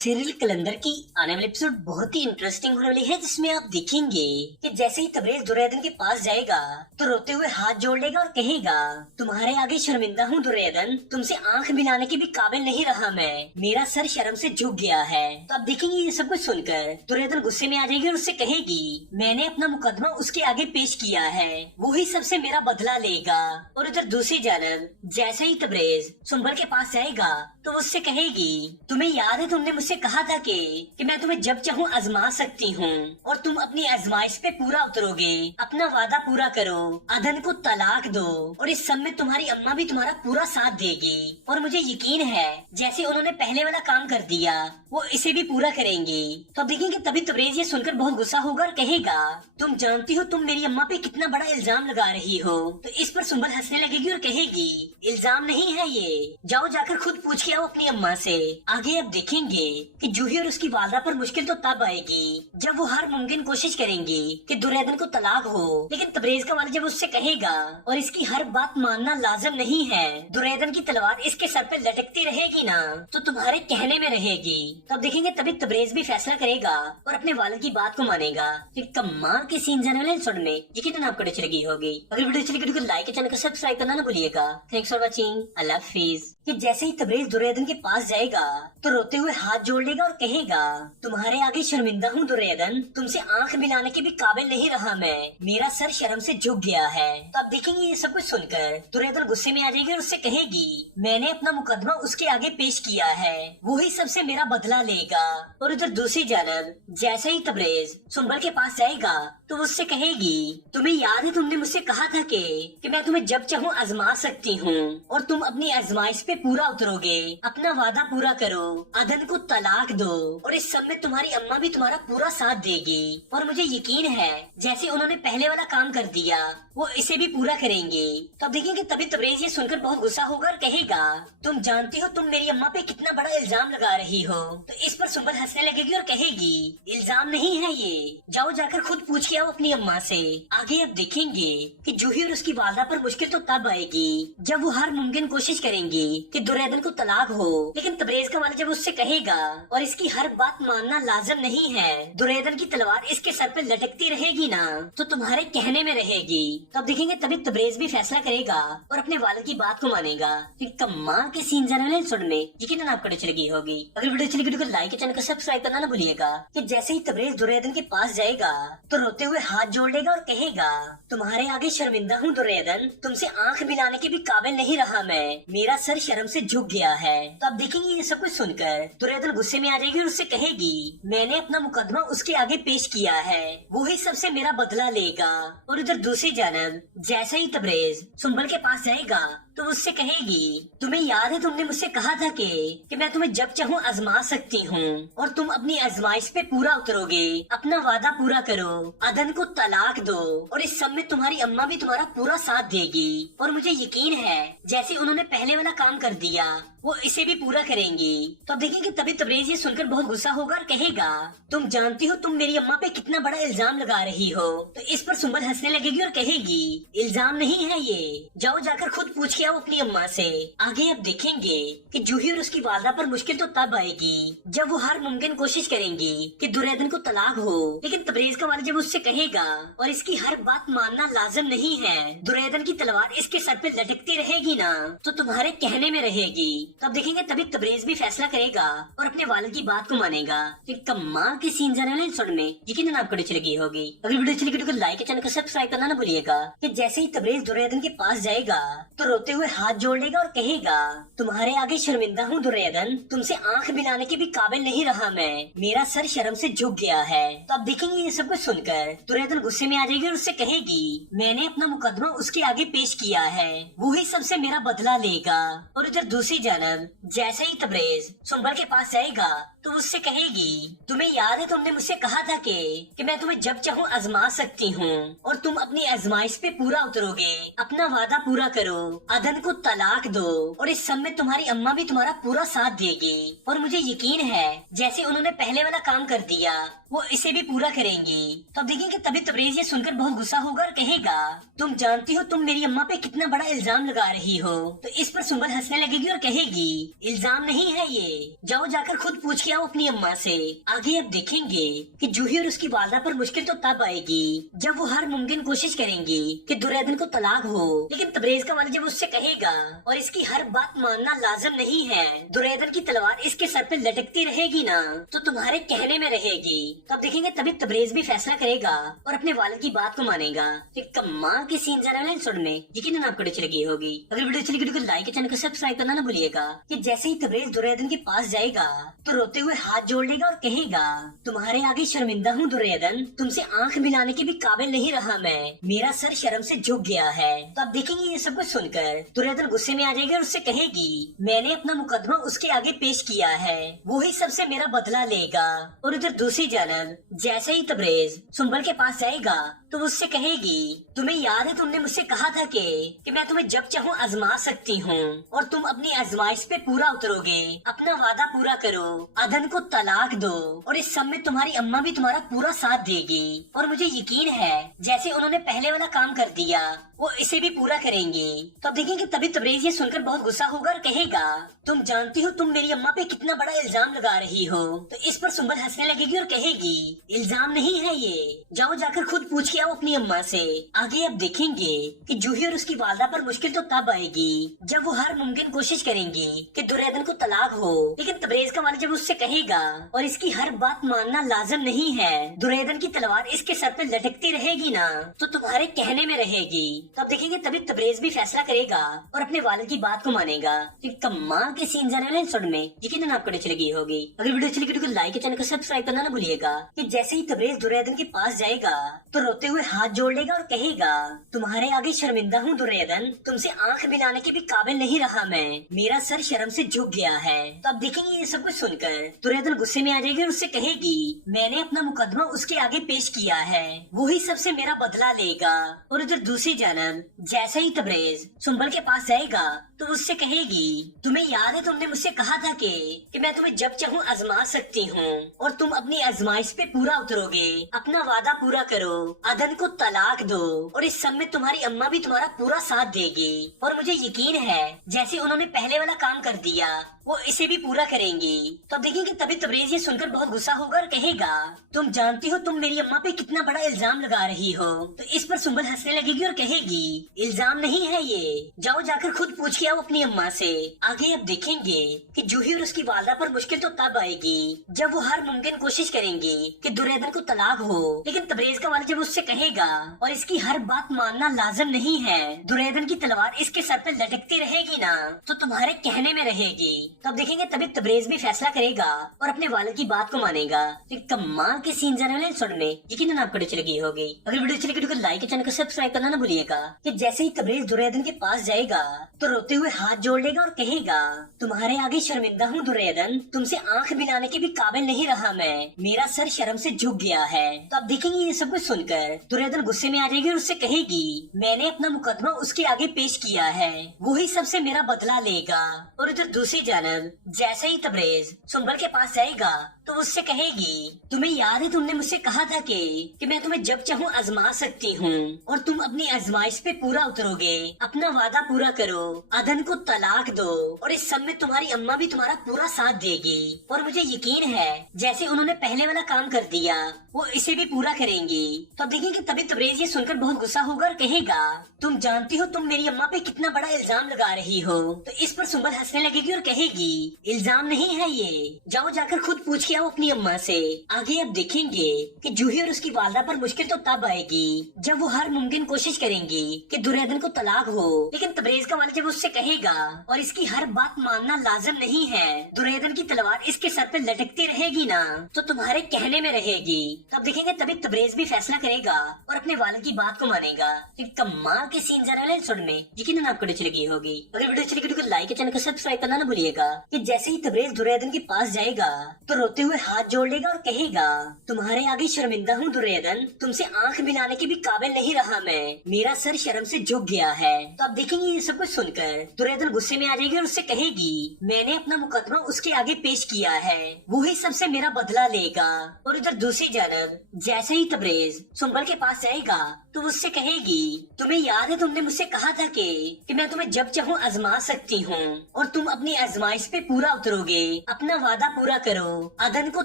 Serial कलंदर की आने वाली एपिसोड बहुत ही इंटरेस्टिंग होने वाली है, जिसमें आप देखेंगे कि जैसे ही तबरेज दुर्योधन के पास जाएगा तो रोते हुए हाथ जोड़ लेगा और कहेगा, तुम्हारे आगे शर्मिंदा हूँ दुर्योधन, तुमसे आंख मिलाने के भी काबिल नहीं रहा मैं, मेरा सर शर्म से झुक गया है। तो आप देखेंगे ये सब कुछ सुनकर दुर्योधन गुस्से में आ जाएगी और उससे कहेगी, मैंने अपना मुकदमा उसके आगे पेश किया है, वो ही सबसे मेरा बदला लेगा। और उधर दूसरी जानब जैसे ही तबरेज सुंबल के पास जाएगा तो उससे कहेगी, तुम्हें याद है तुमने मुझसे कहा था कि मैं तुम्हें जब चाहूँ आजमा सकती हूँ और तुम अपनी आजमाइश पे पूरा उतरोगे, अपना वादा पूरा करो, अदन को तलाक दो और इस सब में तुम्हारी अम्मा भी तुम्हारा पूरा साथ देगी। और मुझे यकीन है जैसे उन्होंने पहले वाला काम कर दिया वो इसे भी पूरा करेंगे। तो अब देखेंगे तभी तबरेज ये सुनकर बहुत गुस्सा होगा और कहेगा, तुम जानती हो तुम मेरी अम्मा पे कितना बड़ा इल्जाम लगा रही हो। तो इस पर सुंबल हंसने लगेगी और कहेगी, इल्जाम नहीं है ये, जाओ जाकर खुद पूछ के आओ अपनी अम्मा से। आगे अब देखेंगे कि जूही और उसकी वालदा पर मुश्किल तो तब आएगी जब वो हर मुमकिन कोशिश करेंगी कि दुर्योधन को तलाक हो, लेकिन तबरेज का वालिद जब उससे कहेगा और इसकी हर बात मानना लाजिम नहीं है, दुर्योधन की तलवार इसके सर पे लटकती रहेगी ना तो तुम्हारे कहने में रहेगी। तो अब देखेंगे तभी तबरेज भी फैसला करेगा और अपने वालिद की बात को मानेगा। फिर कमाल के सीन जाने वाले एपिसोड में ये कितना आपको अच्छी लगी होगी। अगर वीडियो अच्छी लगी तो लाइक और चैनल को सब्सक्राइब करना ना भूलिएगा। थैंक्स फॉर वाचिंग, अल्लाह हाफिज। कि जैसे ही तबरेज दुर्योधन के पास जाएगा तो रोते हुए हाथ जोड़ लेगा और कहेगा, तुम्हारे आगे शर्मिंदा हूँ दुर्योधन, तुमसे आंख मिलाने के भी काबिल नहीं रहा मैं, मेरा सर शर्म से झुक गया है। तो अब देखेंगे ये सब कुछ सुनकर दुर्योधन गुस्से में आ जाएगी और उससे कहेगी, मैंने अपना मुकदमा उसके आगे पेश किया है, वो ही सबसे मेरा बदला लेगा। और उधर दूसरी जानब जैसे ही तबरेज सुंबल के पास जाएगा तो वो उससे कहेगी, तुम्हें याद है तुमने मुझसे कहा था कि मैं तुम्हें जब चाहूँ आजमा सकती हूँ और तुम अपनी आजमाइश पे पूरा उतरोगे, अपना वादा पूरा करो, अदन को तलाक दो और इस सब में तुम्हारी अम्मा भी तुम्हारा पूरा साथ देगी। और मुझे यकीन है जैसे उन्होंने पहले वाला काम कर दिया वो इसे भी पूरा करेंगे। तो अब देखेंगे तभी तबरेज ये सुनकर बहुत गुस्सा होगा और कहेगा, तुम जानती हो तुम मेरी अम्मा पे कितना बड़ा इल्जाम लगा रही हो। तो इस पर सुंबल हंसने लगेगी और कहेगी, इल्जाम नहीं है ये, जाओ जाकर खुद पूछ के आओ अपनी अम्मा से। आगे अब देखेंगे कि जूही और उसकी वालदा पर मुश्किल तो तब आएगी जब वो हर मुमकिन कोशिश करेंगी कि दुर्योधन को तलाक हो, लेकिन तबरेज का वालिद जब उससे कहेगा और इसकी हर बात मानना लाजिम नहीं है, दुर्योधन की तलवार इसके सर पे लटकती रहेगी ना तो तुम्हारे कहने में रहेगी। तो अब देखेंगे तभी तबरेज भी फैसला करेगा और अपने वालिद की बात को मानेगा। फिर कमाल के सीन जाने वाले एपिसोड में यकीनन आपको अच्छी लगी होगी। अगर वीडियो अच्छी लगी तो लाइक और चैनल को सब्सक्राइब करना ना भूलिएगा। कि जैसे ही तबरेज दुर्योधन के पास जाएगा तो रोते हुए हाथ जोड़ लेगा और कहेगा, तुम्हारे आगे शर्मिंदा हूँ दुर्योधन, तुमसे आंख मिलाने के भी काबिल नहीं रहा मैं, मेरा सर शर्म से झुक गया है। तो अब देखेंगे ये सब कुछ सुनकर दुर्योधन गुस्से में आ जाएगी और उससे कहेगी, मैंने अपना मुकदमा उसके आगे पेश किया है, वो ही सबसे मेरा बदला लेगा। और उधर दूसरी जानब जैसे ही तबरेज सुंबल के पास जाएगा तो उससे कहेगी, तुम्हें याद है तुमने मुझसे कहा था कि मैं तुम्हें जब चाहूँ आजमा सकती हूँ और तुम अपनी आजमाइश पे पूरा उतरोगे, अपना वादा पूरा करो, अदन को तलाक दो और इस सब में तुम्हारी अम्मा भी तुम्हारा पूरा साथ देगी। और मुझे यकीन है जैसे उन्होंने पहले वाला काम कर दिया वो इसे भी पूरा करेंगी। तो अब देखेंगे तभी तबरेज ये सुनकर बहुत गुस्सा होगा और कहेगा, तुम जानती हो तुम मेरी अम्मा पे कितना बड़ा इल्जाम लगा रही हो। तो इस पर सुंबल हंसने लगेगी और कहेगी, इल्जाम नहीं है ये, जाओ जाकर खुद पूछ के आओ अपनी अम्मा से। आगे अब देखेंगे कि जूही और उसकी वालदा पर मुश्किल तो तब आएगी जब वो हर मुमकिन कोशिश करेंगी कि दुर्योधन को तलाक हो, लेकिन तबरेज का वालिद जब उससे कहेगा और इसकी हर बात मानना लाजिम नहीं है, दुर्योधन की तलवार इसके सर पे लटकती रहेगी ना तो तुम्हारे कहने में रहेगी। तो अब देखेंगे तभी तबरेज भी फैसला करेगा और अपने वालिद की बात को मानेगा। फिर कमाल के सीन जाने वाले एपिसोड में यकीनन आपको अच्छी लगी होगी। अगर वीडियो अच्छी लगी तो लाइक और चैनल को सब्सक्राइब करना ना भूलिएगा। कि जैसे ही तबरेज दुर्योधन के पास जाएगा तो रोते हुए हाथ जोड़ लेगा और कहेगा, तुम्हारे आगे शर्मिंदा हूँ दुर्योधन, तुमसे आंख मिलाने के भी काबिल नहीं रहा मैं, मेरा सर शर्म से झुक गया है। तो अब देखेंगे ये सब कुछ सुनकर दुर्योधन गुस्से में आ जाएगी और उससे कहेगी, मैंने अपना मुकदमा उसके आगे पेश किया है, वो ही सबसे मेरा बदला लेगा। और उधर दूसरी जानब जैसे ही तबरेज सुंबल के पास जाएगा तो उससे कहेगी, तुम्हें याद है तुमने मुझसे कहा था कि मैं तुम्हें जब चाहूँ आजमा सकती हूँ और तुम अपनी आजमाइश पे पूरा उतरोगे, अपना वादा पूरा करो, अदन को तलाक दो और इस सब में तुम्हारी अम्मा भी तुम्हारा पूरा साथ देगी। और मुझे यकीन है जैसे उन्होंने पहले वाला काम कर दिया वो इसे भी पूरा करेंगी। तो अब देखेंगे तभी तबरेज ये सुनकर बहुत गुस्सा होगा और कहेगा, तुम जानती हो तुम मेरी अम्मा पे कितना बड़ा इल्जाम लगा रही हो। तो इस पर सुंबल हंसने लगेगी और कहेगी, इल्जाम नहीं है ये, जाओ जाकर खुद पूछ के के आओ अपनी अम्मा से। आगे अब देखेंगे कि जूही और उसकी वालदा पर मुश्किल तो तब आएगी जब वो हर मुमकिन कोशिश करेंगी कि दुर्योधन को तलाक हो, लेकिन तबरेज का वालिद जब उससे कहेगा और इसकी हर बात मानना लाजम नहीं है, दुर्योधन की तलवार इसके सर पे लटकती रहेगी ना तो तुम्हारे कहने में रहेगी। तो अब देखेंगे तभी तबरेज भी फैसला करेगा और अपने वालिद की बात को मानेगा। तो कमाल के सीन जाने वाले एपिसोड में यकीनन आपको अच्छी लगी होगी। अगर वीडियो अच्छी लगी तो लाइक चैनल को सब्सक्राइब करना ना भूलिएगा। कि जैसे ही तबरेज दुर्योधन के पास जाएगा तो रोते हुए हाथ जोड़ लेगा और कहेगा, तुम्हारे आगे शर्मिंदा हूँ दुर्योधन, तुमसे आंख मिलाने के भी काबिल नहीं रहा मैं, मेरा सर शर्म से झुक गया है। तो आप देखेंगे ये सब कुछ सुनकर दुर्योधन गुस्से में आ जाएगी और उससे कहेगी, मैंने अपना मुकदमा उसके आगे पेश किया है, वो ही सबसे मेरा बदला लेगा। और उधर दूसरी जानब जैसे ही तबरेज सुंबल के पास जाएगा तो उससे कहेगी, तुम्हें याद है तुमने मुझसे कहा था कि मैं तुम्हें जब चाहूँ आजमा सकती हूँ और तुम अपनी आजमाइश पे पूरा उतरोगे, अपना वादा पूरा करो, अदन को तलाक दो और इस सब में तुम्हारी अम्मा भी तुम्हारा पूरा साथ देगी। और मुझे यकीन है जैसे उन्होंने पहले वाला काम कर दिया वो इसे भी पूरा करेंगे। तो अब देखेंगे तभी तबरेज ये सुनकर बहुत गुस्सा होगा और कहेगा, तुम जानती हो तुम मेरी अम्मा पे कितना बड़ा इल्जाम लगा रही हो। तो इस पर सुंबल हंसने लगेगी और कहेगी, इल्जाम नहीं है ये, जाओ जाकर खुद पूछ के आओ अपनी अम्मा से। आगे अब देखेंगे कि जूही और उसकी वालदा पर मुश्किल तो तब आएगी जब वो हर मुमकिन कोशिश करेंगी कि दुर्योधन को तलाक हो, लेकिन तबरेज का वालिद जब उससे कहेगा और इसकी हर बात मानना लाजम नहीं है, दुर्योधन की तलवार इसके सर पे लटकती रहेगी ना तो तुम्हारे कहने में रहेगी। तो अब देखेंगे तभी तबरेज भी फैसला करेगा और अपने वालिद की बात को मानेगा। तो कमाल के सीन जाने वाले एपिसोड में यकीनन आपको अच्छी लगी होगी। अगर वीडियो अच्छी लगी तो लाइक चैनल को सब्सक्राइब करना ना भूलिएगा। कि जैसे ही तबरेज दुर्योधन के पास जाएगा तो रोते हुए हाथ जोड़ लेगा और कहेगा, तुम्हारे आगे शर्मिंदा हूँ दुर्योधन, तुमसे आंख मिलाने के भी काबिल नहीं रहा मैं, मेरा सर शर्म से झुक गया है। तो अब देखेंगे ये सब कुछ सुनकर दुर्योधन गुस्से में आ जाएगी और उससे कहेगी, मैंने अपना मुकदमा उसके आगे पेश किया है, वो ही सबसे मेरा बदला लेगा। और उधर दूसरी जानब जैसे ही तबरेज सुंबल के पास जाएगा तो उससे कहेगी, तुम्हें याद है तुमने मुझसे कहा था कि मैं तुम्हें जब चाहूँ आजमा सकती हूँ और तुम अपनी आजमाइश पे पूरा उतरोगे, अपना वादा पूरा करो, अदन को तलाक दो और इस सब में तुम्हारी अम्मा भी तुम्हारा पूरा साथ देगी। और मुझे यकीन है जैसे उन्होंने पहले वाला काम कर दिया वो इसे भी पूरा करेंगी। तो अब देखेंगे तभी तबरेज ये सुनकर बहुत गुस्सा होगा और कहेगा, तुम जानती हो तुम मेरी अम्मा पे कितना बड़ा इल्जाम लगा रही हो। तो इस पर सुंबल हंसने लगेगी और कहेगी, इल्जाम नहीं है ये, जाओ जाकर खुद पूछ के आओ अपनी अम्मा से। आगे अब देखेंगे कि जूही और उसकी वालदा पर मुश्किल तो तब आएगी जब वो हर मुमकिन कोशिश करेंगी कि दुर्योधन को तलाक हो, लेकिन तबरेज का वालिद जब उससे कहेगा और इसकी हर बात मानना लाजम नहीं है, दुर्योधन की तलवार इसके सर पे लटकती रहेगी ना तो तुम्हारे कहने में रहेगी। तो अब देखेंगे तभी तबरेज भी फैसला करेगा और अपने वालिद की बात को मानेगा। तो कमाल के सीन जाने वाले एपिसोड में यकीनन आपको अच्छी लगी होगी। अगर वीडियो अच्छी लगी तो लाइक चैनल को सब्सक्राइब करना ना भूलिएगा। कि जैसे ही तबरेज दुर्योधन के पास जाएगा तो रोते हुए हाथ जोड़ लेगा और कहेगा, तुम्हारे आगे शर्मिंदा हूँ दुर्योधन, तुमसे आंख मिलाने के भी काबिल नहीं रहा मैं, मेरा सर शर्म से झुक गया है। तो अब देखेंगे ये सब कुछ सुनकर दुर्योधन गुस्से में आ जाएगी और उससे कहेगी, मैंने अपना मुकदमा उसके आगे पेश किया है, वो ही सबसे मेरा बदला लेगा। और इधर दूसरी जानब जैसे ही तबरेज सुंबल के पास जाएगा तो उससे कहेगी, तुम्हें याद है तुमने मुझसे कहा था कि मैं तुम्हें जब चाहूँ आजमा सकती हूँ और तुम अपनी आजमाइश पे पूरा उतरोगे, अपना वादा पूरा करो, अदन को तलाक दो और इस सब में तुम्हारी अम्मा भी तुम्हारा पूरा साथ देगी। और मुझे यकीन है जैसे उन्होंने पहले वाला काम कर दिया वो इसे भी पूरा करेंगी। तो अब देखेंगे तभी तबरेज ये सुनकर बहुत गुस्सा होगा और कहेगा, तुम जानती हो तुम मेरी अम्मा पे कितना बड़ा इल्जाम लगा रही हो। तो इस पर सुंबल हंसने लगेगी और कहेगी, इल्जाम नहीं है ये, जाओ जाकर खुद पूछ के आओ अपनी अम्मा से। आगे अब देखेंगे कि जूही और उसकी वालदा पर मुश्किल तो तब आएगी जब वो हर मुमकिन कोशिश करेंगी कि दुर्योधन को तलाक हो, लेकिन तबरेज का वालिद जब उससे कहेगा और इसकी हर बात मानना लाजम नहीं है, दुर्योधन की तलवार इसके सर पे लटकती रहेगी ना तो तुम्हारे कहने में रहेगी। तब देखेंगे तभी तबरेज भी फैसला करेगा और अपने वालिद की बात को मानेगा। तो कमाल के सीन जाने वाले एपिसोड में यकीनन आपको अच्छी लगी होगी। अगर वीडियो अच्छी लगी तो लाइक चैनल को सब्सक्राइब करना ना भूलिएगा। कि जैसे ही तबरेज दुर्योधन के पास जाएगा तो रोते हुए हाथ जोड़ लेगा और कहेगा, तुम्हारे आगे शर्मिंदा हूँ दुर्योधन, तुमसे आंख मिलाने के भी काबिल नहीं रहा मैं, मेरा सर शर्म से झुक गया है। तो अब देखेंगे ये सब कुछ सुनकर दुर्योधन गुस्से में आ जाएगी और उससे कहेगी, मैंने अपना मुकदमा उसके आगे पेश किया है, वो ही सबसे मेरा बदला लेगा। और इधर दूसरी जानब जैसे ही तबरेज सुंबल के पास जाएगा तो उससे कहेगी, तुम्हें याद है तुमने मुझसे कहा था कि मैं तुम्हें जब चाहूँ आजमा सकती सकती हूँ और तुम अपनी आजमाइश पे पूरा उतरोगे, अपना वादा पूरा करो, अदन को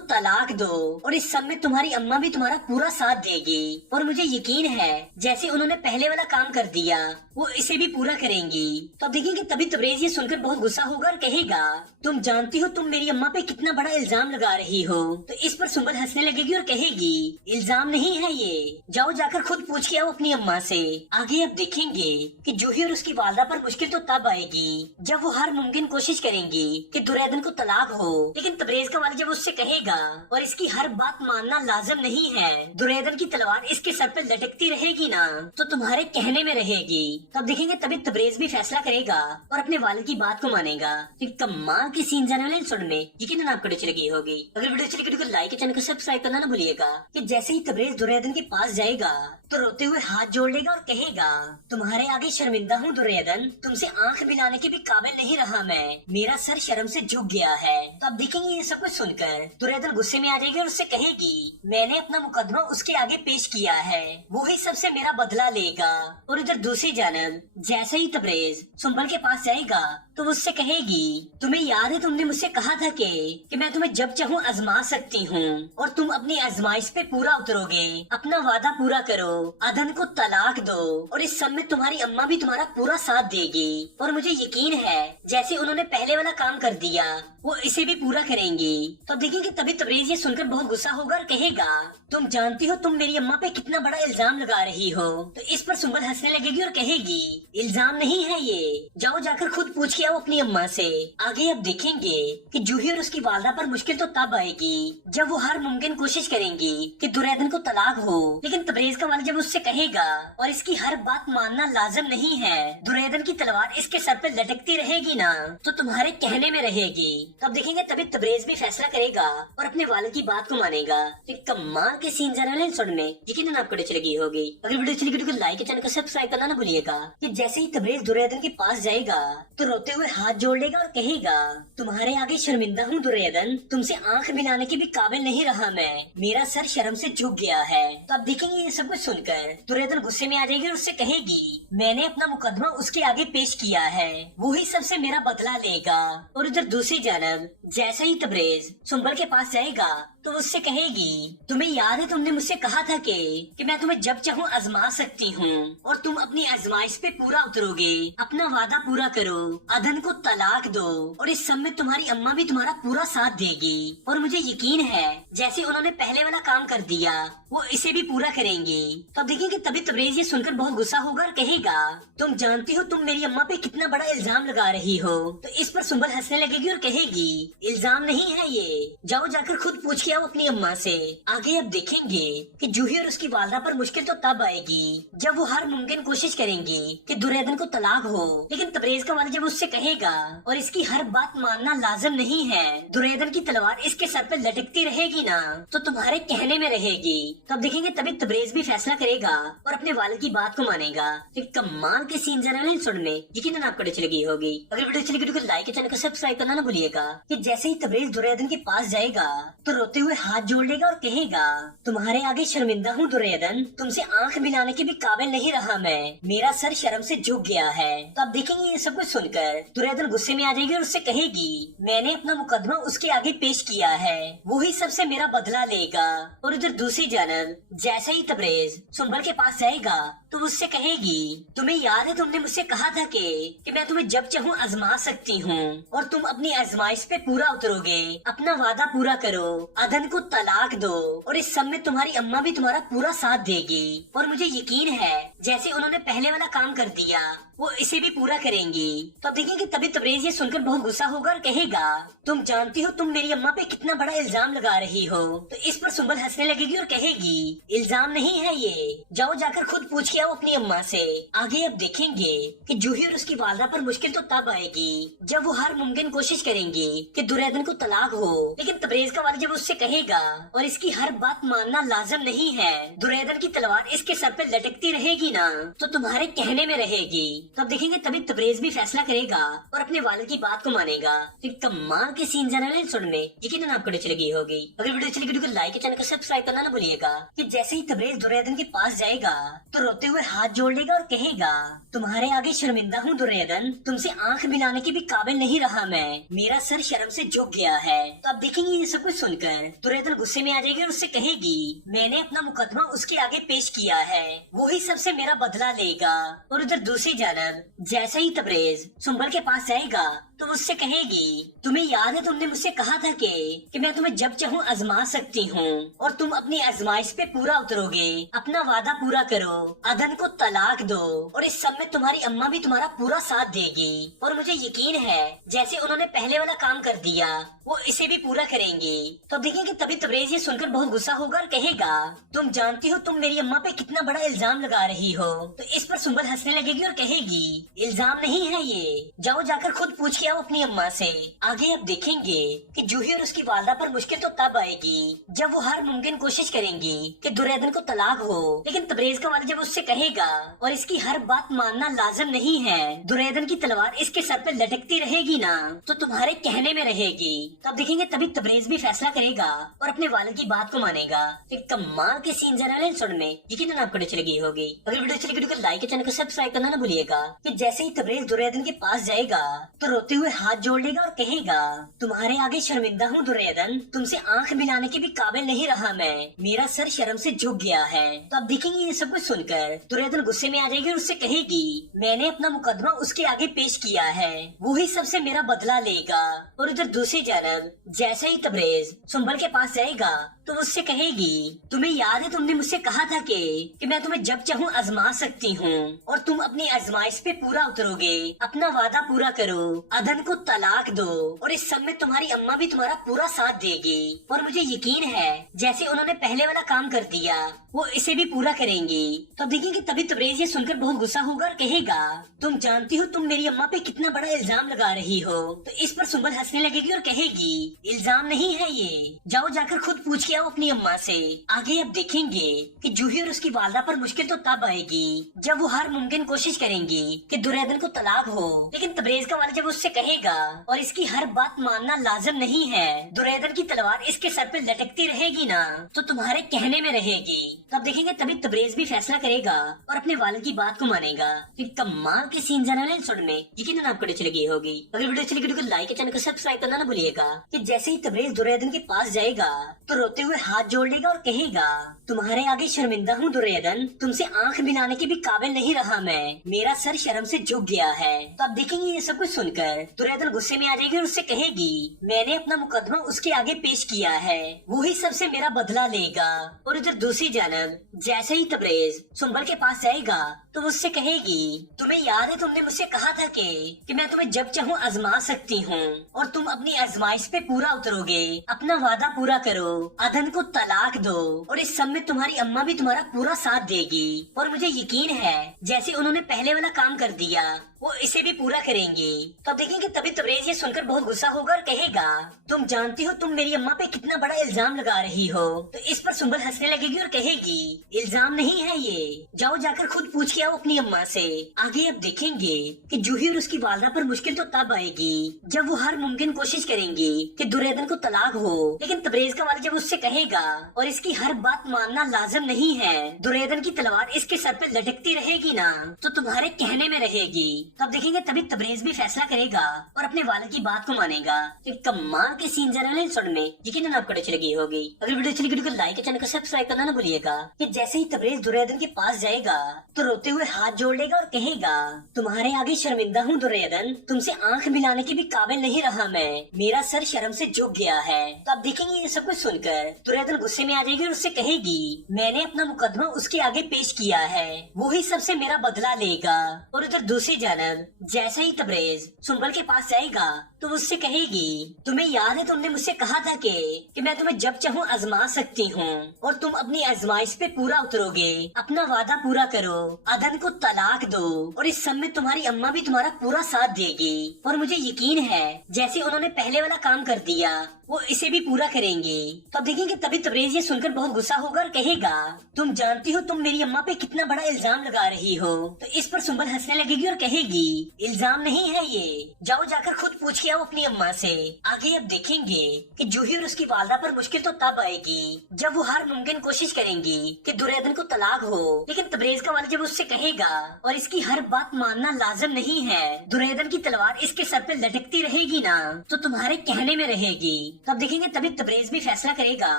तलाक दो और इस सब में तुम्हारी अम्मा भी तुम्हारा पूरा साथ देगी और मुझे यकीन है जैसे उन्होंने पहले वाला काम कर दिया वो इसे भी पूरा करेंगी। तो अब देखेंगे तभी तबरेज ये सुनकर बहुत गुस्सा होगा और कहेगा, तुम जानती हो तुम मेरी अम्मा पे कितना बड़ा इल्जाम लगा रही हो। तो इस पर सुंबल हंसने लगेगी और कहेगी, इल्जाम नहीं है ये, जाओ जाकर खुद पूछ के आओ अपनी अम्मा से। आगे अब देखेंगे कि जूही और उसकी वालदा पर मुश्किल तो तब आएगी जब वो हर मुमकिन कोशिश करेंगी कि दुरैदन को तलाक हो, लेकिन तबरेज का वालिद जब उससे कहेगा और इसकी हर बात मानना लाजम नहीं है, दुरैदन की तलवार इसके सर पे लटकती रहेगी ना तो तुम्हारे कहने में रहेगी। तब देखेंगे तभी तबरेज भी फैसला करेगा और अपने वालिद की बात को मानेगा। तो कमाल की सीन जाने वाले एपिसोड में यकीनन आपको अच्छी लगी होगी। अगर वीडियो अच्छी लगी तो लाइक चैनल को सब्सक्राइब करना ना भूलिएगा। कि जैसे ही तबरेज दुरैदन के पास जाएगा तो रोते हुए हाथ जोड़ लेगा और कहेगा, तुम्हारे आगे शर्मिंदा हूँ दुरैदन, तुमसे आंख मिलाने के भी काबिल नहीं रहा मैं, मेरा सर शर्म से झुक गया है। तो अब देखेंगे ये सब कुछ सुनकर दुरैदन गुस्से में आ जाएगी और उससे कहेगी, मैंने अपना मुकदमा उसके आगे पेश किया है, वो ही सबसे मेरा बदला लेगा। और इधर दूसरी जानब जैसे ही तबरेज सुंबल के पास जाएगा तो वो उससे कहेगी, तुम्हें याद है तुमने मुझसे कहा था कि मैं तुम्हें जब चाहूँ आजमा सकती हूँ और तुम अपनी आजमाइश पे पूरा उतरोगे, अपना वादा पूरा करो, अदन को तलाक दो और इस सब में तुम्हारी अम्मा भी तुम्हारा पूरा साथ देगी और मुझे यकीन है जैसे उन्होंने पहले वाला काम कर दिया वो इसे भी पूरा करेंगी। तो देखेंगे तभी तबरेज ये सुनकर बहुत गुस्सा होगा और कहेगा, तुम जानती हो तुम मेरी अम्मा पे कितना बड़ा इल्जाम लगा रही हो। तो इस पर सुंबल हंसने लगेगी और कहेगी, इल्जाम नहीं है ये, जाओ जाकर खुद पूछ के आओ अपनी अम्मा से। आगे अब देखेंगे कि जूही और उसकी वालदा पर मुश्किल तो तब आएगी जब वो हर मुमकिन कोशिश करेंगी कि दुरैदन को तलाक हो, लेकिन तबरेज का वालिद जब उससे कहेगा और इसकी हर बात मानना लाजम नहीं है, दुरैदन की तलवार इसके सर पे लटकती रहेगी ना तो तुम्हारे कहने में रहेगी। तो अब देखेंगे तभी तबरेज भी फैसला करेगा और अपने वालिद की बात को मानेगा। तो कमाल के सीन जाने वाले एपिसोड में यकीनन आपको अच्छी लगी होगी। अगर वीडियो अच्छी लगी तो लाइक चैनल को सब्सक्राइब करना ना भूलिएगा। कि जैसे ही तबरेज दुरैदन के पास जाएगा तो रोते हुए हाथ जोड़ लेगा और कहेगा, तुम्हारे आगे शर्मिंदा हूँ दुरैदन, तुमसे आंख मिलाने के भी काबिल नहीं रहा मैं, मेरा सर शर्म से झुक गया है। तो अब देखेंगे ये सब कुछ सुनकर दुरैदन गुस्से में आ जाएगी और उससे कहेगी, मैंने अपना मुकदमा उसके आगे पेश किया है, वो ही सबसे मेरा बदला लेगा। और उधर दूसरी जानब जैसे ही तबरेज सुंबल के पास जाएगा तो उससे कहेगी, तुम्हें याद है तुमने मुझसे कहा था कि मैं तुम्हें जब चाहूँ आजमा सकती हूँ और तुम अपनी आजमाइश पे पूरा उतरोगे, अपना वादा पूरा करो, अदन को तलाक दो और इस सब में तुम्हारी अम्मा भी तुम्हारा पूरा साथ देगी और मुझे यकीन है जैसे उन्होंने पहले वाला काम कर दिया वो इसे भी पूरा करेंगी। तो अब देखेंगे तभी तबरेज ये सुनकर बहुत गुस्सा होगा और कहेगा, तुम जानती हो तुम मेरी अम्मा पे कितना बड़ा इल्जाम लगा रही हो। तो इस पर सुंबल हंसने लगेगी और कहेगी, इल्जाम नहीं है ये, जाओ जाकर खुद पूछ के आओ अपनी अम्मा से। आगे अब देखेंगे कि जूही और उसकी वालदा पर मुश्किल तो तब आएगी जब वो हर मुमकिन कोशिश करेंगी कि दुरैदन को तलाक हो, लेकिन तबरेज का वालिद जब उससे कहेगा और इसकी हर बात मानना लाजम नहीं है, दुरैदन की तलवार इसके सर पे लटकती रहेगी ना तो तुम्हारे कहने में रहेगी। तो अब देखेंगे तभी तबरेज भी फैसला करेगा और अपने वालिद की बात को मानेगा। तो कमाल के सीन जाने वाले एपिसोड में यकीनन आपको अच्छी लगी होगी। अगर वीडियो अच्छी लगी तो लाइक चैनल को सब्सक्राइब करना ना भूलिएगा। कि जैसे ही तबरेज दुरैदन के पास जाएगा तो रोते हुए हाथ जोड़ लेगा और कहेगा, तुम्हारे आगे शर्मिंदा हूँ दुरैदन, तुमसे आंख मिलाने के भी काबिल नहीं रहा मैं, मेरा सर शर्म से झुक गया है। तो अब देखेंगे ये सब कुछ सुनकर दुरैदन गुस्से में आ जाएगी और उससे कहेगी, मैंने अपना मुकदमा उसके आगे पेश किया है, वो ही सबसे मेरा बदला लेगा। और उधर दूसरी जानब जैसे ही तबरेज सुंबल के पास जाएगा तो उससे कहेगी, तुम्हें याद है तुमने मुझसे कहा था कि मैं तुम्हें जब चाहूँ आजमा सकती हूँ और तुम अपनी आजमाइश पे पूरा उतरोगे, अपना वादा पूरा करो, अदन को तलाक दो और इस सब में तुम्हारी अम्मा भी तुम्हारा पूरा साथ देगी और मुझे यकीन है जैसे उन्होंने पहले वाला काम कर दिया वो इसे भी पूरा करेंगी। तो अब देखेंगे तभी तबरेज ये सुनकर बहुत गुस्सा होगा और कहेगा, तुम जानती हो तुम मेरी अम्मा पे कितना बड़ा इल्जाम लगा रही हो। तो इस पर सुंबल हंसने लगेगी और कहेगी, इल्जाम नहीं है ये, जाओ जाकर खुद पूछ के आओ अपनी अम्मा से। आगे अब देखेंगे कि जूही और उसकी वालदा पर मुश्किल तो तब आएगी जब वो हर मुमकिन कोशिश करेंगी कि दुरैदन को तलाक हो, लेकिन तबरेज का वालिद जब उससे कहेगा और इसकी हर बात मानना लाजम नहीं है, दुरैदन की तलवार इसके सर पे लटकती रहेगी ना तो तुम्हारे कहने में रहेगी। तो अब देखेंगे तभी तबरेज भी फैसला करेगा और अपने वालिद की बात को मानेगा। तो कमाल के सीन जानने सुनने में यकीनन आपको अच्छी लगी होगी। अगर वीडियो अच्छी लगी वीडियो को लाइक, चैनल को सब्सक्राइब करना ना भूलिएगा। कि जैसे ही तबरेज दुर्योधन के पास जाएगा तो रोते हुए हाथ जोड़ लेगा और कहेगा, तुम्हारे आगे शर्मिंदा हूँ दुर्योधन, तुमसे आंख मिलाने के भी काबिल नहीं रहा मैं, मेरा सर शर्म से झुक गया है। तो अब देखेंगे ये सब कुछ सुनकर दुर्योधन गुस्से में आ जाएगी और उससे कहेगी, मैंने अपना मुकदमा उसके आगे पेश किया है, वो ही सबसे मेरा बदला लेगा। और उधर दूसरी जानब जैसे ही तबरेज सुंबल के पास जाएगा तो उससे कहेगी, तुम्हें याद है तुमने मुझसे कहा था कि मैं तुम्हें जब चाहूँ आजमा सकती हूँ और तुम अपनी आजमाइश पे पूरा उतरोगे, अपना वादा पूरा करो, अदन को तलाक दो और इस सब में तुम्हारी अम्मा भी तुम्हारा पूरा साथ देगी। और मुझे यकीन है जैसे उन्होंने पहले वाला काम कर दिया वो इसे भी पूरा करेंगी। तो देखेंगे तभी तबरेज ये सुनकर बहुत गुस्सा होगा और कहेगा, तुम जानती हो तुम मेरी अम्मा पे कितना बड़ा इल्जाम लगा रही हो। तो इस पर सुंबल हंसने लगेगी और कहेगी, इल्जाम नहीं है ये, जाओ जाकर खुद पूछ के आओ अपनी अम्मा से। आगे अब देखेंगे कि जूही और उसकी वालदा पर मुश्किल तो तब आएगी जब वो हर मुमकिन कोशिश करेंगी कि दुर्योधन को तलाक हो। लेकिन तबरेज का वालिद जब उससे कहेगा, और इसकी हर बात मानना लाजिम नहीं है, दुर्योधन की तलवार इसके सर पे लटकती रहेगी ना तो तुम्हारे कहने में रहेगी। तो अब देखेंगे तभी तबरेज भी फैसला करेगा और अपने वालिद की बात को मानेगा। एक कमाल के सीन जानने सुनने में यकीनन आपको अच्छी लगी होगी। अगर वीडियो अच्छी लगी वीडियो को लाइक, चैनल को सब्सक्राइब करना ना भूलिएगा। कि जैसे ही तबरेज दुर्योधन के पास जाएगा तो रोते हुए हाथ जोड़ लेगा और कहेगा, तुम्हारे आगे शर्मिंदा हूँ दुर्योधन, तुमसे आंख मिलाने के भी काबिल नहीं रहा मैं, मेरा सर शर्म से झुक गया है। तो अब देखेंगे ये सब कुछ सुनकर दुर्योधन गुस्से में आ जाएगी और उससे कहेगी, मैंने अपना मुकदमा उसके आगे पेश किया है, वो ही सबसे मेरा बदला लेगा। और उधर दूसरी जानब जैसे ही तबरेज सुंबल के पास जाएगा तो उससे कहेगी, तुम्हें याद है तुमने मुझसे कहा था कि मैं तुम्हें जब चाहूँ आजमा सकती हूँ और तुम अपनी आजमाइश पे पूरा उतरोगे, अपना वादा पूरा करो, अदन को तलाक दो और इस सब में तुम्हारी अम्मा भी तुम्हारा पूरा साथ देगी। और मुझे यकीन है जैसे उन्होंने पहले वाला काम कर दिया वो इसे भी पूरा करेंगी। तो देखेंगे तभी तबरेज ये सुनकर बहुत गुस्सा होगा और कहेगा, तुम जानती हो तुम मेरी अम्मा पे कितना बड़ा इल्जाम लगा रही हो। तो इस पर सुंबल हंसने लगेगी और कहेगी, इल्जाम नहीं है ये, जाओ जाकर खुद पूछ के आओ अपनी अम्मा से। आगे अब देखेंगे कि जूही और उसकी वालदा पर मुश्किल तो तब आएगी जब वो हर मुमकिन कोशिश करेंगी कि दुर्योधन को तलाक हो। लेकिन तबरेज का वालिद जब उससे कहेगा, और इसकी हर बात मानना लाजिम नहीं है, दुर्योधन की तलवार इसके सर पे लटकती रहेगी ना तो तुम्हारे कहने में रहेगी। तब देखेंगे तभी तबरेज भी फैसला करेगा और अपने वालिद की बात को मानेगा। फिर कमाल के सीन जानने सुनने में यकीनन आपको अच्छी लगी होगी। अगर वीडियो अच्छी लगी वीडियो को लाइक, चैनल को सब्सक्राइब करना ना भूलिएगा। कि जैसे ही तबरेज दुर्योधन के पास जाएगा तो रोते हुए हाथ जोड़ लेगा और कहेगा, तुम्हारे आगे शर्मिंदा हूँ दुर्योधन, तुमसे आंख मिलाने के भी काबिल नहीं रहा मैं, मेरा सर शर्म से झुक गया है। तो अब देखेंगे ये सब कुछ सुनकर दुर्योधन गुस्से में आ जाएगी और उससे कहेगी, मैंने अपना मुकदमा उसके आगे पेश किया है, वो ही सबसे मेरा बदला लेगा। और उधर दूसरी जानब जैसे ही तबरेज सुंबल के पास जाएगा तो उससे कहेगी, तुम्हें याद है तुमने मुझसे कहा था कि मैं तुम्हें जब चाहूँ आजमा सकती हूँ और तुम अपनी आजमाइश पे पूरा उतरोगे, अपना वादा पूरा करो, अदन को तलाक दो और इस सब में तुम्हारी अम्मा भी तुम्हारा पूरा साथ देगी। और मुझे यकीन है जैसे उन्होंने पहले वाला काम कर दिया वो इसे भी पूरा करेंगी। तो अब देखेंगे तभी तबरेज ये सुनकर बहुत गुस्सा होगा और कहेगा, तुम जानती हो तुम मेरी अम्मा पे कितना बड़ा इल्जाम लगा रही हो। तो इस पर सुंबल हंसने लगेगी और कहेगी, इल्जाम नहीं है ये, जाओ जाकर खुद पूछ के आओ अपनी अम्मा से। आगे अब देखेंगे कि जूही और उसकी वालदा पर मुश्किल तो तब आएगी जब वो हर मुमकिन कोशिश करेंगी कि दुर्योधन को तलाक हो। लेकिन तबरेज का वालिद जब उससे कहेगा, और इसकी हर बात मानना लाजिम नहीं है, दुर्योधन की तलवार इसके सर पे लटकती रहेगी ना तो तुम्हारे कहने में रहेगी। तब देखेंगे तभी तबरेज भी फैसला करेगा और अपने वालिद की बात को मानेगा। एक कमाल के सीन जानने सुनने में यकीनन आपको अच्छी लगी होगी। अगर वीडियो अच्छी लगी वीडियो को लाइक, चैनल को सब्सक्राइब करना ना भूलिएगा। कि जैसे ही तबरेज दुर्योधन के पास जाएगा तो रोते हुए हाथ जोड़ लेगा और कहेगा, तुम्हारे आगे शर्मिंदा हूँ दुर्योधन, तुमसे आंख मिलाने के भी काबिल नहीं रहा मैं, मेरा सर शर्म से झुक गया है। तो अब देखेंगे ये सब कुछ सुनकर दुर्योधन गुस्से में आ जाएगी और उससे कहेगी, मैंने अपना मुकदमा उसके आगे पेश किया है, वो ही सबसे मेरा बदला लेगा। और उधर दूसरी जानब जानब जैसा ही तबरेज सुंबल के पास जाएगा तो वो उससे कहेगी, तुम्हें याद है तुमने मुझसे कहा था कि मैं तुम्हें जब चाहूँ आजमा सकती हूँ और तुम अपनी आजमाइश पे पूरा उतरोगे, अपना वादा पूरा करो, अदन को तलाक दो और इस सब में तुम्हारी अम्मा भी तुम्हारा पूरा साथ देगी और मुझे यकीन है जैसे उन्होंने पहले वाला काम कर दिया वो इसे भी पूरा करेंगे। तो अब देखेंगे तभी तबरेज ये सुनकर बहुत गुस्सा होगा और कहेगा, तुम जानती हो तुम मेरी अम्मा पे कितना बड़ा इल्जाम लगा रही हो। तो इस पर सुंबल हंसने लगेगी और कहेगी, इल्जाम नहीं है ये, जाओ जाकर खुद पूछ के आओ अपनी अम्मा से। आगे अब देखेंगे कि जूही और उसकी वालदा पर मुश्किल तो तब आएगी जब वो हर मुमकिन कोशिश करेंगी कि दुर्योधन को तलाक हो, लेकिन तबरेज का वालिद जब उससे कहेगा और इसकी हर बात मानना लाजिम नहीं है, दुर्योधन की तलवार इसके सर पे लटकती रहेगी ना तो तुम्हारे कहने में रहेगी। तो अब देखेंगे तभी तबरेज भी फैसला करेगा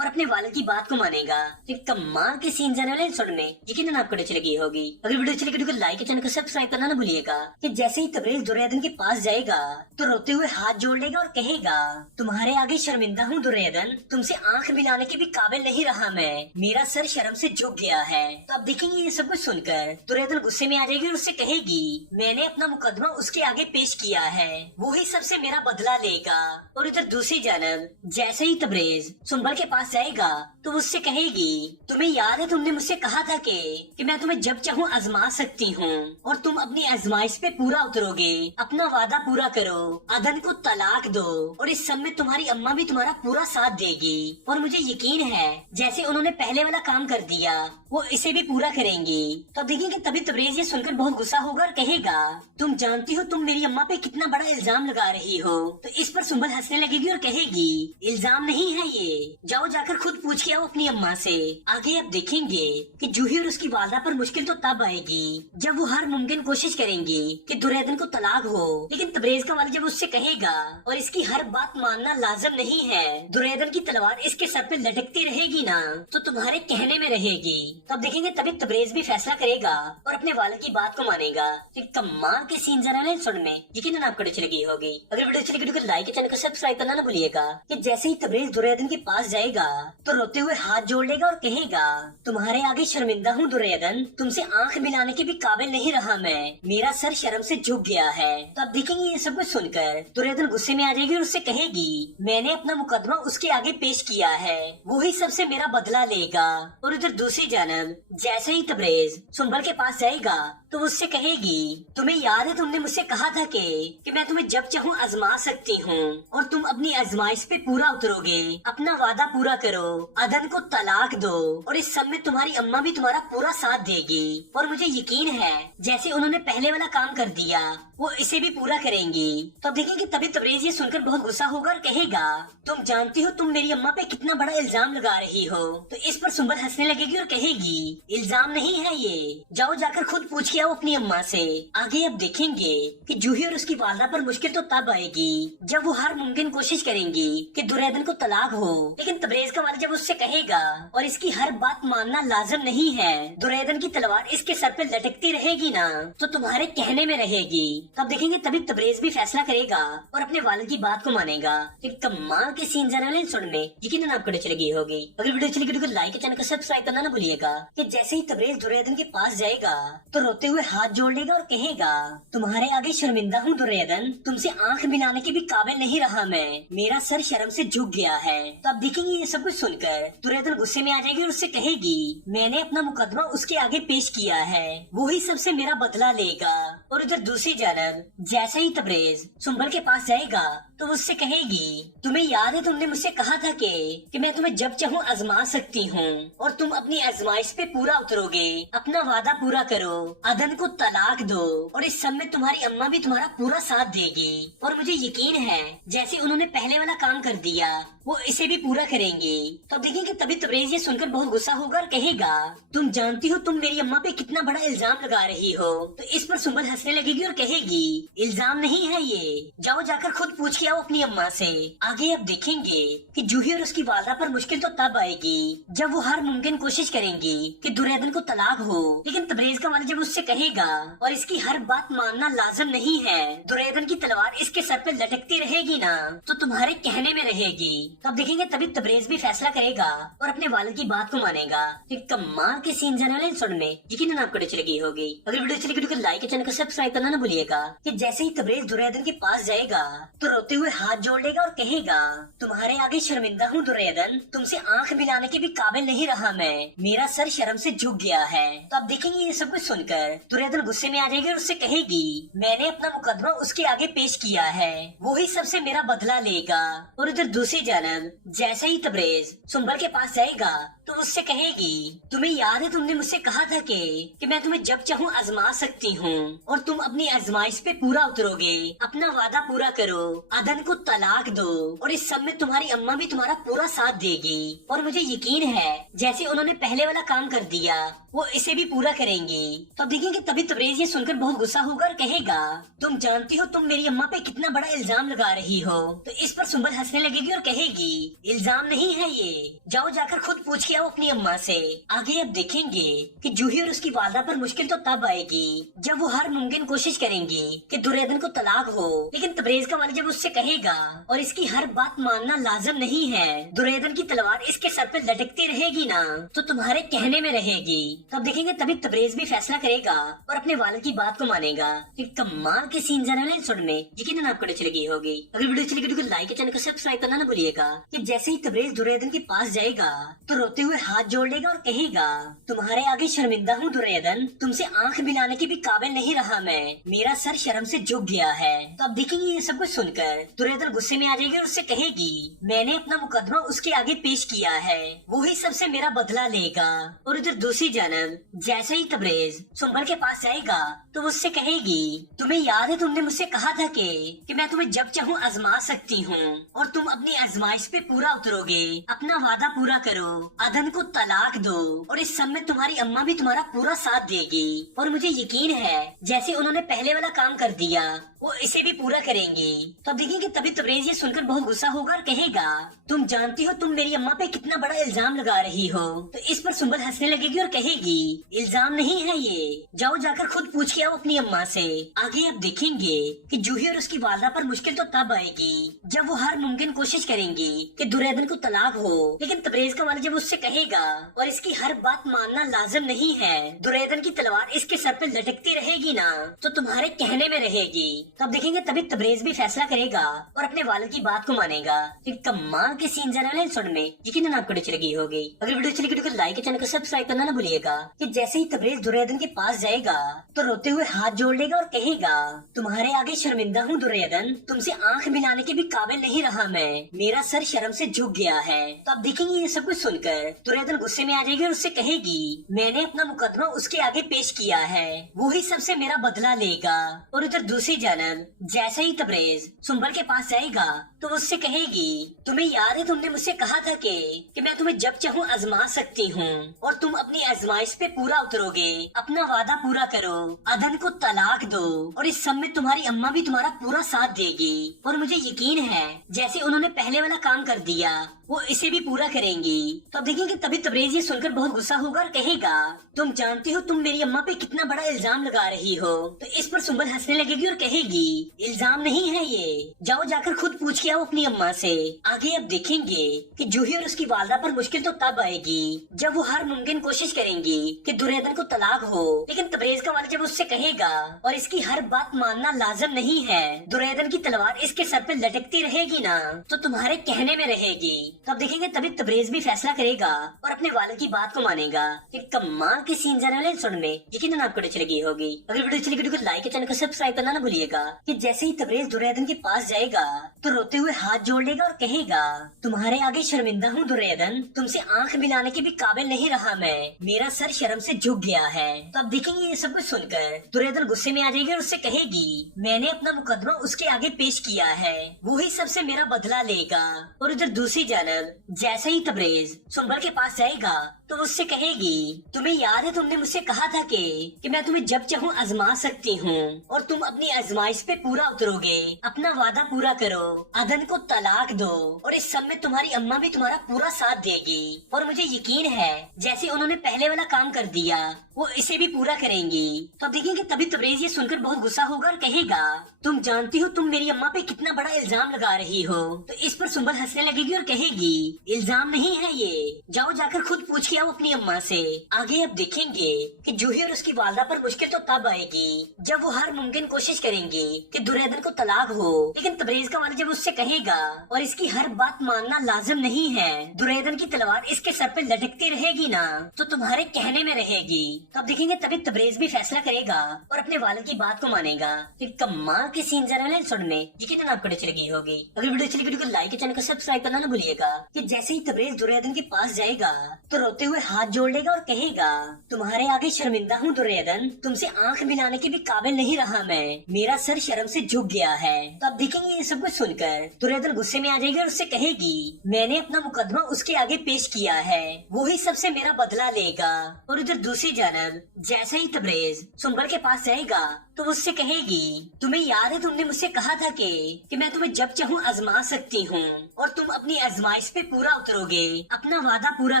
और अपने वालिद की बात को मानेगा। तो कमाल के सीन जाने वाले एपिसोड में यकीनन आपको अच्छी लगी होगी। अगर वीडियो अच्छी लगी तो लाइक चैनल को सब्सक्राइब करना ना भूलिएगा। कि जैसे ही तबरेज दुर्योधन के पास जाएगा तो रोते हुए हाथ जोड़ लेगा और कहेगा, तुम्हारे आगे शर्मिंदा हूँ दुर्योधन, तुमसे आंख मिलाने के भी काबिल नहीं रहा मैं, मेरा सर शर्म से झुक गया है। तो अब देखेंगे ये सब कुछ सुनकर दुर्योधन गुस्से में आ जाएगी और उससे कहेगी, मैंने अपना मुकदमा उसके आगे पेश किया है, वो ही सबसे मेरा बदला लेगा। और इधर दूसरी जानब जैसे ही तबरेज सुंबल के पास जाएगा तो उससे कहेगी, तुम्हें याद है तुमने मुझसे कहा था कि मैं तुम्हें जब चाहूँ आजमा सकती हूँ और तुम अपनी आजमाइश पे पूरा उतरोगे, अपना वादा पूरा करो, अदन को तलाक दो और इस सब में तुम्हारी अम्मा भी तुम्हारा पूरा साथ देगी और मुझे यकीन है जैसे उन्होंने पहले वाला काम कर दिया वो इसे भी पूरा करेंगी। तो अब देखेंगे तभी तबरेज ये सुनकर बहुत गुस्सा होगा और कहेगा, तुम जानती हो तुम मेरी अम्मा पे कितना बड़ा इल्जाम लगा रही हो। तो इस पर सुंबल हंसने लगेगी और कहेगी, इल्जाम नहीं है ये, जाओ जाकर खुद पूछ के आओ अपनी अम्मा से। आगे अब देखेंगे कि जूही और उसकी वालदा पर मुश्किल तो तब आएगी जब वो हर मुमकिन कोशिश करेंगी कि दुर्योधन को तलाक हो, लेकिन तबरेज का वालिद जब उससे कहेगा और इसकी हर बात मानना लाजिम नहीं है, दुर्योधन की तलवार इसके सर पे लटकती रहेगी ना तो तुम्हारे कहने में रहेगी। तो अब देखेंगे तभी तबरेज भी फैसला करेगा और अपने वालिद की बात को मानेगा। तो कमाल के सीन जाने वाले एपिसोड में यकीनन आपको अच्छी लगी होगी। अगर वीडियो अच्छी लगी तो लाइक चैनल को सब्सक्राइब करना ना भूलिएगा। कि जैसे ही तबरेज दुर्योधन के पास जाएगा तो रोते हुए हाथ जोड़ लेगा और कहेगा, तुम्हारे आगे शर्मिंदा हूँ दुर्योधन, तुमसे आंख मिलाने के भी काबिल नहीं रहा मैं, मेरा सर शर्म से झुक गया है। तो अब देखेंगे ये सब कुछ सुनकर दुर्योधन गुस्से में आ जाएगी और उससे कहेगी, मैंने अपना मुकदमा उसके आगे पेश किया है, वो ही सबसे मेरा बदला लेगा। और उधर दूसरी जानब जैसे ही तबरेज सुंबल के पास जाएगा तो उससे कहेगी, तुम्हें याद है तुमने मुझसे कहा था कि मैं तुम्हें जब चाहूँ आजमा सकती हूँ और तुम अपनी आजमाइश पे पूरा उतरोगे, अपना वादा पूरा करो, अदन को तलाक दो और इस सब में तुम्हारी अम्मा भी तुम्हारा पूरा साथ देगी और मुझे यकीन है जैसे उन्होंने पहले वाला काम कर दिया वो इसे भी पूरा करेंगी। तो अब देखेंगे तभी तबरेज ये सुनकर बहुत गुस्सा होगा और कहेगा, तुम जानती हो तुम मेरी अम्मा पे कितना बड़ा इल्जाम लगा रही हो। तो इस पर सुंबल हंसने लगेगी और कहेगी, इल्जाम नहीं है ये, जाओ जाकर खुद पूछ के आओ अपनी अम्मा से। आगे अब देखेंगे कि जूही और उसकी वालदा पर मुश्किल तो तब आएगी जब वो हर मुमकिन कोशिश करेंगी कि दुर्योधन को तलाक हो, लेकिन तबरेज का वालिद जब उससे कहेगा और इसकी हर बात मानना लाजिम नहीं है, दुर्योधन की तलवार इसके सर पे लटकती रहेगी ना तो तुम्हारे कहने में रहेगी। तब देखेंगे तभी तबरेज भी फैसला करेगा और अपने वालिद की बात को मानेगा। एक कमाल के सीन जाने वाले एपिसोड में यकीनन आपको अच्छी लगी होगी। अगर वीडियो अच्छी लगी तो लाइक चैनल को सब्सक्राइब करना ना भूलिएगा। कि जैसे ही तबरेज दुर्योधन के पास जाएगा तो रोते हुए हाथ जोड़ लेगा और कहेगा, तुम्हारे आगे शर्मिंदा हूँ दुर्योधन, तुमसे आंख मिलाने के भी काबिल नहीं रहा मैं, मेरा सर शर्म से झुक गया है। तो अब देखेंगे ये सब कुछ सुनकर दुर्योधन गुस्से में आ जाएगी और उससे कहेगी, मैंने अपना मुकदमा उसके आगे पेश किया है, वो ही सबसे मेरा बदला लेगा। और उधर दूसरी जानब जैसे ही तबरेज सुंबल के पास जाएगा तो उससे कहेगी, तुम्हें याद है तुमने मुझसे कहा था कि मैं तुम्हें जब चाहूँ आजमा सकती हूँ और तुम अपनी आजमाइश पे पूरा उतरोगे, अपना वादा पूरा करो, अदन को तलाक दो और इस सब में तुम्हारी अम्मा भी तुम्हारा पूरा साथ देगी और मुझे यकीन है जैसे उन्होंने पहले वाला काम कर दिया वो इसे भी पूरा करेंगे। तो अब देखेंगे तभी तबरेज ये सुनकर बहुत गुस्सा होगा और कहेगा, तुम जानती हो तुम मेरी अम्मा पे कितना बड़ा इल्जाम लगा रही हो। तो इस पर सुंबल हंसने लगेगी और कहेगी, इल्जाम नहीं है ये, जाओ जाकर खुद पूछ के किया वो अपनी अम्मा से। आगे अब देखेंगे कि जूही और उसकी वालदा पर मुश्किल तो तब आएगी जब वो हर मुमकिन कोशिश करेंगी कि दुर्योधन को तलाक हो, लेकिन तबरेज का वालिद जब उससे कहेगा और इसकी हर बात मानना लाजम नहीं है, दुर्योधन की तलवार इसके सर पे लटकती रहेगी ना तो तुम्हारे कहने में रहेगी। तो अब देखेंगे तभी तबरेज भी फैसला करेगा और अपने वालिद की बात को मानेगा। तो कमाल के सीन जाने वाले एपिसोड में यकीनन आपको अच्छी लगी होगी। अगर वीडियो अच्छी लगी तो लाइक चैनल को सब्सक्राइब करना ना भूलिएगा। कि जैसे ही तबरेज दुर्योधन के पास जाएगा तो रोते हुए हाथ जोड़ लेगा और कहेगा, तुम्हारे आगे शर्मिंदा हूँ दुर्योधन, तुमसे आंख मिलाने के भी काबिल नहीं रहा मैं, मेरा सर शर्म से झुक गया है। तो अब देखेंगे ये सब कुछ सुनकर दुर्योधन गुस्से में आ जाएगी और उससे कहेगी, मैंने अपना मुकदमा उसके आगे पेश किया है, वो ही सबसे मेरा बदला लेगा। और उधर दूसरी जानब जैसे ही तबरेज सुंबल के पास जाएगा तो उससे कहेगी, तुम्हें याद है तुमने मुझसे कहा था कि मैं तुम्हें जब चाहूँ आजमा सकती हूँ और तुम अपनी आजमाइश पे पूरा उतरोगे, अपना वादा पूरा करो, अदन को तलाक दो और इस सब में तुम्हारी अम्मा भी तुम्हारा पूरा साथ देगी। और मुझे यकीन है जैसे उन्होंने पहले वाला काम कर दिया वो इसे भी पूरा करेंगी। तो देखेंगे तभी तबरेज ये सुनकर बहुत गुस्सा होगा और कहेगा, तुम जानती हो तुम मेरी अम्मा पे कितना बड़ा इल्जाम लगा रही हो। तो इस पर सुंबल हंसने लगेगी और कहेगी, इल्जाम नहीं है ये, जाओ जाकर खुद पूछ के आओ अपनी अम्मा से। आगे अब देखेंगे कि जूही और उसकी वालदा पर मुश्किल तो तब आएगी जब वो हर मुमकिन कोशिश करेंगी कि दुर्योधन को तलाक हो, लेकिन तबरेज का वालिद जब उससे कहेगा और इसकी हर बात मानना लाजम नहीं है, दुर्योधन की तलवार इसके सर पे लटकती रहेगी ना तो तुम्हारे कहने में रहेगी। तब देखेंगे तभी तबरेज भी फैसला करेगा और अपने वालिद की बात को मानेगा। कि कमाल के सीन जाने वाले एपिसोड में यकीनन आपको अच्छी लगी होगी। अगर वीडियो अच्छी लगी तो लाइक चैनल को सब्सक्राइब करना ना भूलिएगा। कि जैसे ही तबरेज दुर्योधन के पास जाएगा तो रोते हुए हाथ जोड़ लेगा और कहेगा, तुम्हारे आगे शर्मिंदा हूँ दुर्योधन, तुमसे आंख मिलाने के भी काबिल नहीं रहा मैं, मेरा सर शर्म से झुक गया है। तो अब देखेंगे ये सब कुछ सुनकर दुर्योधन गुस्से में आ जाएगी और उससे कहेगी, मैंने अपना मुकदमा उसके आगे पेश किया है, वो ही सबसे मेरा बदला लेगा। और उधर दूसरी जानब जैसे ही तबरेज सुंबल के पास जाएगा तो उससे कहेगी, तुम्हें याद है तुमने मुझसे कहा था कि मैं तुम्हें जब चाहूँ आजमा सकती हूँ और तुम अपनी आजमाइश पे पूरा उतरोगे, अपना वादा पूरा करो, अदन को तलाक दो और इस सब में तुम्हारी अम्मा भी तुम्हारा पूरा साथ देगी। और मुझे यकीन है जैसे उन्होंने पहले वाला काम कर दिया वो इसे भी पूरा करेंगी। तो अब देखेंगे तभी तबरेज ये सुनकर बहुत गुस्सा होगा और कहेगा, तुम जानती हो तुम मेरी अम्मा पे कितना बड़ा इल्जाम लगा रही हो। तो इस पर सुंबल हंसने लगेगी और कहेगी, इल्जाम नहीं है ये, जाओ जाकर खुद पूछ के आओ अपनी अम्मा से। आगे अब देखेंगे कि जूही और उसकी वालदा पर मुश्किल तो तब आएगी जब वो हर मुमकिन कोशिश करेंगी कि दुर्योधन को तलाक हो, लेकिन तबरेज का वालिद जब उससे कहेगा और इसकी हर बात मानना लाजम नहीं है, दुर्योधन की तलवार इसके सर पे लटकती रहेगी ना तो तुम्हारे कहने में रहेगी। तो अब देखेंगे तभी तबरेज भी फैसला करेगा और अपने वालिद की बात को मानेगा। कि कमाल के सीन जाने वाले एपिसोड में यकीनन आपको अच्छी लगी होगी। अगर वीडियो अच्छी लगी तो लाइक चैनल को सब्सक्राइब करना ना भूलिएगा। कि जैसे ही तबरेज दुर्योधन के पास जाएगा तो रोते हुए हाथ जोड़ लेगा और कहेगा, तुम्हारे आगे शर्मिंदा हूँ दुर्योधन, तुमसे आंख मिलाने के भी काबिल नहीं रहा मैं, मेरा सर शर्म से झुक गया है। तो अब देखेंगे ये सब कुछ सुनकर दुर्योधन गुस्से में आ जाएगी और उससे कहेगी, मैंने अपना मुकदमा उसके आगे पेश किया है, वो ही सबसे मेरा बदला लेगा। और उधर दूसरी जानब जैसे ही तबरेज सुंबल के पास जाएगा तो उससे कहेगी, तुम्हें याद है तुमने मुझसे कहा था कि मैं तुम्हें जब चाहूँ आजमा सकती हूँ और तुम अपनी आजमाइश पे पूरा उतरोगे, अपना वादा पूरा करो, अदन को तलाक दो और इस सब में तुम्हारी अम्मा भी तुम्हारा पूरा साथ देगी। और मुझे यकीन है जैसे उन्होंने पहले वाला काम कर दिया वो इसे भी पूरा करेंगी। तो अब देखेंगे तभी तबरेज ये सुनकर बहुत गुस्सा होगा और कहेगा, तुम जानती हो तुम मेरी अम्मा पे कितना बड़ा इल्जाम लगा रही हो। तो इस पर सुंबल हंसने लगेगी और कहेगी, इल्जाम नहीं है ये, जाओ जाकर खुद पूछ के आओ अपनी अम्मा से। आगे अब देखेंगे कि जूही और उसकी वालदा पर मुश्किल तो तब आएगी जब वो हर मुमकिन कोशिश करेंगी कि दुर्योधन को तलाक हो, लेकिन तबरेज का वालिद जब उससे कहेगा और इसकी हर बात मानना लाजम नहीं है, दुर्योधन की तलवार इसके सर पे लटकती रहेगी ना तो तुम्हारे कहने में रहेगी। तो अब देखेंगे तभी तबरेज भी फैसला करेगा और अपने वालिद की बात को मानेगा। एक कमाल के सीन जाने वाले एपिसोड में यकीनन आपको अच्छी लगी होगी। अगर वीडियो अच्छी लगी तो लाइक चैनल को सब्सक्राइब करना ना भूलिएगा। कि जैसे ही तबरेज दुर्योधन के पास जाएगा तो रोते हुए हाथ जोड़ लेगा और कहेगा, तुम्हारे आगे शर्मिंदा हूँ दुर्योधन, तुमसे आंख मिलाने के भी काबिल नहीं रहा मैं, मेरा सर शर्म से झुक गया है। तो अब देखेंगे ये सब कुछ सुनकर दुर्योधन गुस्से में आ जाएगी और उससे कहेगी, मैंने अपना मुकदमा उसके आगे पेश किया है, वो ही सबसे मेरा बदला लेगा। और उधर दूसरी जानब जैसे ही तबरेज सुंबल के पास जाएगा तो वो उससे कहेगी, तुम्हें याद है तुमने मुझसे कहा था कि मैं तुम्हें जब चाहूँ आजमा सकती हूँ और तुम अपनी आजमाइश पे पूरा उतरोगे, अपना वादा पूरा करो, अदन को तलाक दो और इस सब में तुम्हारी अम्मा भी तुम्हारा पूरा साथ देगी और मुझे यकीन है जैसे उन्होंने पहले वाला काम कर दिया वो इसे भी पूरा करेंगी। तो अब देखेंगे तभी तबरेज ये सुनकर बहुत गुस्सा होगा और कहेगा, तुम जानती हो तुम मेरी अम्मा पे कितना बड़ा इल्जाम लगा रही हो। तो इस पर सुंबल हंसने लगेगी और कहेगी, इल्जाम नहीं है ये, जाओ जाकर खुद पूछ के आओ अपनी अम्मा से। आगे अब देखेंगे कि जूही और उसकी वालदा पर मुश्किल तो तब आएगी जब वो हर मुमकिन कोशिश करेंगे कि दुर्योधन को तलाक हो, लेकिन तबरेज का वालिद जब उससे कहेगा और इसकी हर बात मानना लाजिम नहीं है, दुर्योधन की तलवार इसके सर पे लटकती रहेगी ना तो तुम्हारे कहने में रहेगी। तो अब देखेंगे तभी तबरेज भी फैसला करेगा और अपने वालिद की बात को मानेगा। फिर कमाल के सीन जरा एपिसोड में ये कितना आपको अच्छी लगी होगी। अगर वीडियो अच्छी लगी वीडियो को लाइक, चैनल को सब्सक्राइब करना ना भूलिएगा। कि जैसे ही तबरेज दुर्योधन के पास जाएगा तो रोते हुए हाथ जोड़ लेगा और कहेगा, तुम्हारे आगे शर्मिंदा हूँ दुर्योधन, तुमसे आंख मिलाने के भी काबिल नहीं रहा मैं, मेरा सर शर्म से झुक गया है। तो अब देखेंगे ये सब कुछ सुनकर दुर्योधन गुस्से में आ जाएगी और उससे कहेगी, मैंने अपना मुकदमा उसके आगे पेश किया है, वो ही सबसे मेरा बदला लेगा। और इधर दूसरी जानब जैसे ही तबरेज सुंबल के पास जाएगा तो उससे कहेगी, तुम्हें याद है तुमने मुझसे कहा था कि मैं तुम्हें जब चाहूँ आजमा सकती हूँ और तुम अपनी आजमाइश पे पूरा उतरोगे, अपना वादा पूरा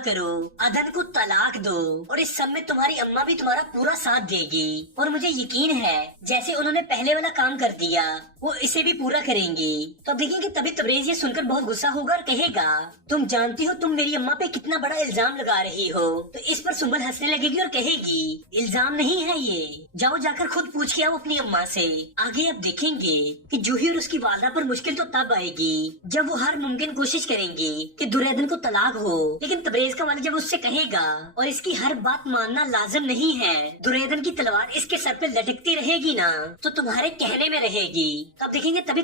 करो, अदन को तलाक दो और इस सब में तुम्हारी अम्मा भी तुम्हारा पूरा साथ देगी और मुझे यकीन है जैसे उन्होंने पहले वाला काम कर दिया वो इसे भी पूरा करेंगी। तो अब देखेंगे तभी तबरेज ये सुनकर बहुत गुस्सा होगा और कहेगा, तुम जानती हो तुम मेरी अम्मा पे कितना बड़ा इल्जाम लगा रही हो। तो इस पर सुंबल हंसने लगेगी और कहेगी, इल्जाम नहीं है ये, जाओ जाकर खुद पूछ के आओ अपनी अम्मा से। आगे अब देखेंगे कि जूही और उसकी वालदा पर मुश्किल तो तब आएगी जब वो हर मुमकिन कोशिश करेंगे कि दुर्योधन को तलाक हो, लेकिन तबरेज का वालिद जब उससे कहेगा और इसकी हर बात मानना लाजिम नहीं है, दुर्योधन की तलवार इसके सर पे लटकती रहेगी ना तो तुम्हारे कहने में रहेगी। तो अब देखेंगे तभी